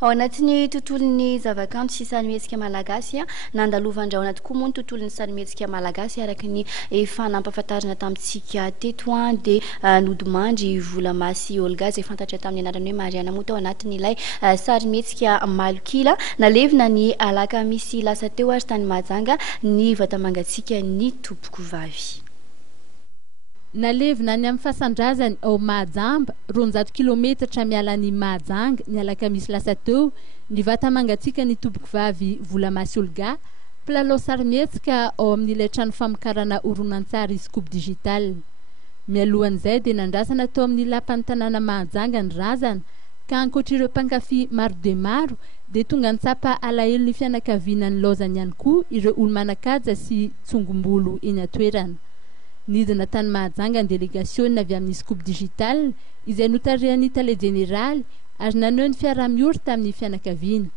Ao anatin'ny tontolon'ny zavakanto sy sarimihetsika malagasy Nandalovan-drahona tokoa moa ny tontolon'ny sarimihetsika malagasy araky ny efa nampahafantarina tamintsika teto dia nodimandry Volamasy Olga izay fantatra tamin'ny anarany hoe Mariana moa tao anatin'ilay sarimihetsika malokila nalevina ny alakamisy lasa teo ary tany Mahajanga ny mangatsiakan'Itpkv. Nalevina ny amin'ny fasandrazany ao Mahajamba 200 kilometatra miala ny Mahajanga ny alakamisy lasa teo ny mangatsiakan'Itpkv Volamasy Olga mpilalao sarimihetsika ao amin'ilay trano famokarana horonantsary scoop digital. Mialohan'izay dia nandrasana tao amin'ny lapan'ny tanàna Mahajanga ny razana ka ankoatr'ireo mpankafy maro dia maro dia tonga nitsapa alahelo ny fianakaviana ny laozany ihany koa ireo olo-manakaja sy tsongombolo eny atoerana. Nidina tany Mahajanga ny délégation avy amin'ny scoop digital izay notarehan'ny tale général ary naneho ny fiara-miora tamin'ny fianakaviana.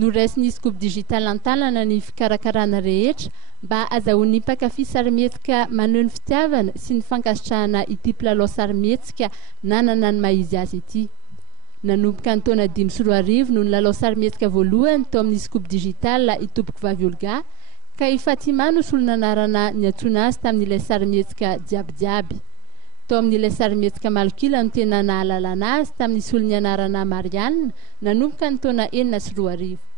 Noraisin'ny scoop digital an-tanana ny fikarakarana rehetra mba azahoan'ny mpankafy sarimihetsika maneho ny fitiavana sy ny fankasitrahana ity mpilalao sarimihetsika nanana ny mahizy azy ity. Nanomboka ny taona 2004 no nilalao sarimihetsika voalohany tao amin'ny scoop digital Itpkv Olga ka ifatima no solonanarana ny antsoina azy tamin'ilay sarimihetsika jiabijiaby. Tao amin'ilay sarimihetsika malokila no tena nahalalana azy tamin'ny solon'ny anarana Mariana nanomboka ny taona 2004.